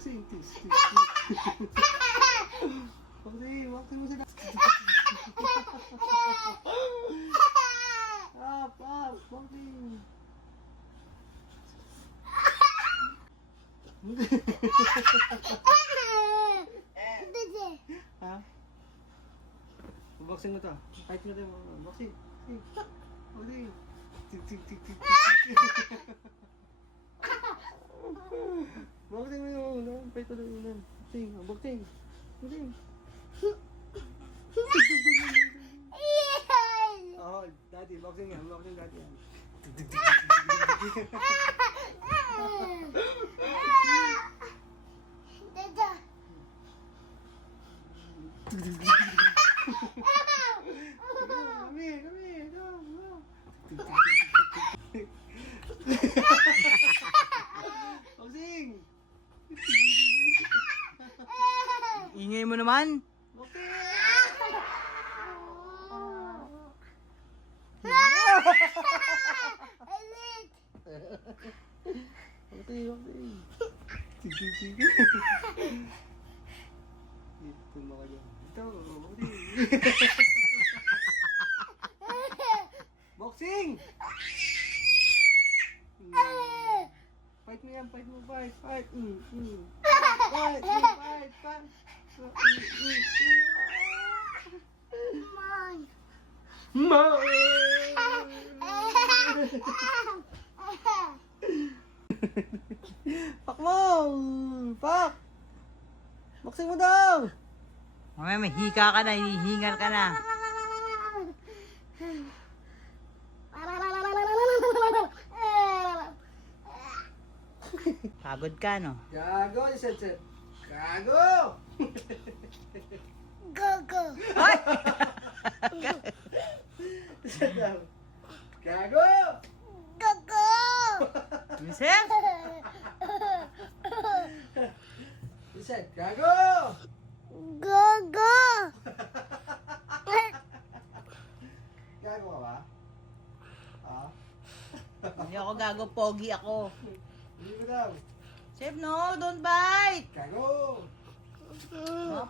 boxing. Boxing mo sila. Up, boxing. Ha? Boxing mo to. Fight mo to. Boxing. Boxing. Boxing mo yun. Fight mo yun. Boxing. Oh, daddy. Boxing yan. Boxing daddy yan. Boxing! Ingay mo naman. Boxing! Ito mo ka dyan. Ito, boxing! Fight mo yan, fight. Fight! Pak mo! Pak! Boxing mo daw! Mamaya may hika ka na, hihingal ka na. Pagod ka, no? Gago, set. Gago! Ay! Set down. Gago! Michelle? Set, gago! Gago ka ba? Ha? Hindi ako gago, pogi ako. Hindi mo daw. Chef, no, don't bite! Gago! No,